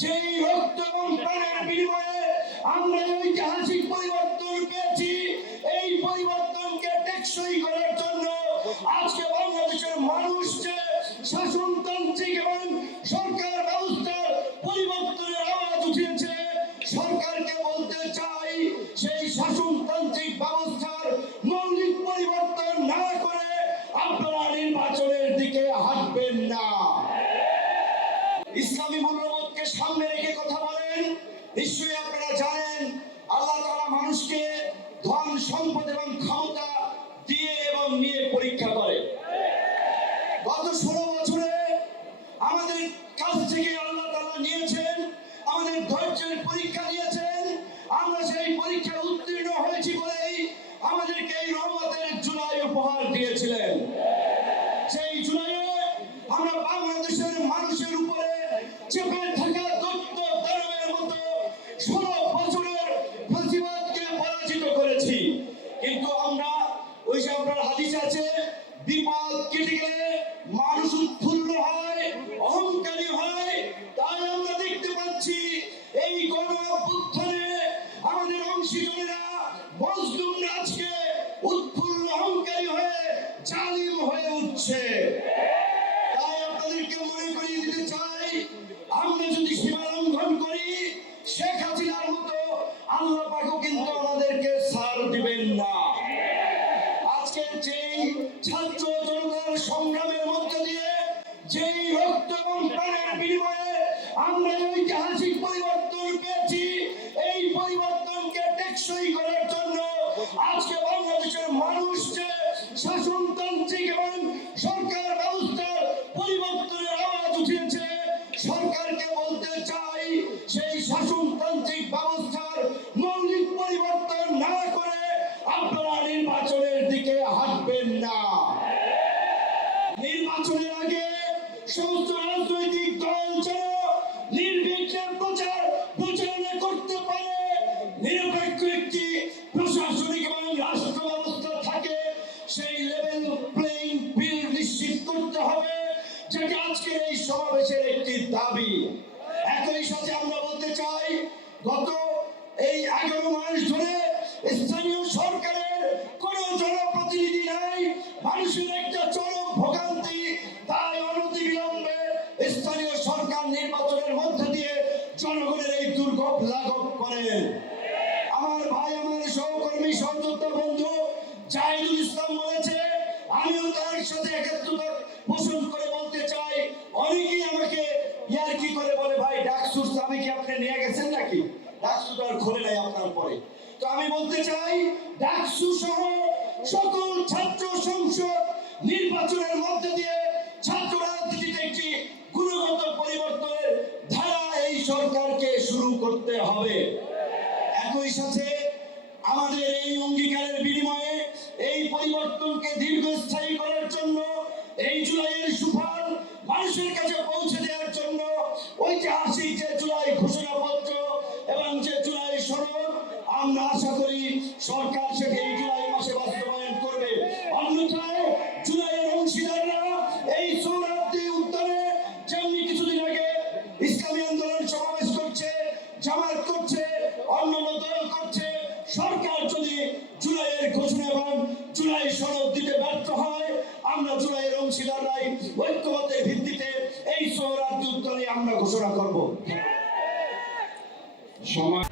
যেই রক্ত এবং প্রাণের বিনিময়ে আমরা ঐতিহাসিক পরিবর্তন পেয়েছি, এই পরিবর্তনকে টেকসই করার জন্য আজকে বাংলাদেশের মানুষ যে শাসনতান্ত্রিক এবং সরকার ব্যবস্থার পরিবর্তনের আওয়াজ উঠিয়েছে, সরকারকে বলতে চাই সেই শাসনতান্ত্রিক ব্যবস্থার মৌলিক পরিবর্তন না করে আপনারা নির্বাচনের দিকে হাঁটবেন না। ইসলামী মূল্যবোধকে মানুষকে ধন সম্পদ এবং ক্ষমতা দিয়ে এবং নিয়ে পরীক্ষা করে। গত ষোলো বছরে আমাদের কাছ থেকে আল্লাহ তারা নিয়েছেন, আমাদের ধৈর্যের পরীক্ষা নিয়েছেন, আমরা সেই আপনার আছে, বিপদ কেটে গেলে মানুষ উৎফুল্ল হয়, অহংকারী হয়। তাই আমরা দেখতে পাচ্ছি এই গণ অভ্যুত্থানে আমাদের অংশীজনেরা মজলুমরা আজকে উৎফুল্ল, অহংকারী হয়ে জালিম হয়ে উঠছে। সংগ্রামের মধ্যে দিয়ে যেই রক্ত এবং প্রাণের বিনিময়ে আমরা ঐতিহাসিক পরিবর্তন পেয়েছি, এই পরিবর্তনকে টেকসই করার সেই লেভেল প্লেইং ফিল্ড নিশ্চিত করতে হবে, যেটা আজকের এই সমাবেশের একটি দাবি। একই সাথে আমরা বলতে চাই, গত এই এগারো মাস ধরে স্থানীয় সরকারের কোন জনপ্রতিনিধি নাই, মানুষের একটা চরম ভোগান্তি, তাই অনতি বিলম্বে স্থানীয় সরকার নির্বাচনের মধ্যে দিয়ে জনগণের এই দুর্ভোগ লাঘব করেন। আমার ভাই, আমার সহকর্মী, সহযোদ্ধা বন্ধু জাহিদুল ইসলাম বলেছে আমিও তার সাথে একাত্মতা পোষণ করে বলতে চাই। অনেকেই আমাকে ইয়ার কি করে বলে, ভাই, ডাকসুর আমি কি আপনি নিয়ে গেছেন নাকি? ডাকসু তো আর খোলে নাই আপনার পরে তো আমি বলতে চাই, ডাকসু সহ সকল ছাত্র সংসদ নির্বাচনের মধ্যে দিয়ে ছাত্র রাজনীতিতে একটি গুণগত পরিবর্তনের ধারা এই সরকারকে শুরু করতে হবে। একই সাথে আমাদের এই অঙ্গীকারের বিনিময়ে এই পরিবর্তনকে দীর্ঘস্থায়ী করার জন্য এই জুলাইয়ের সুফল মানুষের কাছে পৌঁছে দিতে ব্যর্থ হয়। আমরা জুলাইয়ের অংশীদাররাই ঐক্যমতের ভিত্তিতে এই সৌরাজ্য উত্তরে আমরা ঘোষণা করব। সমাজ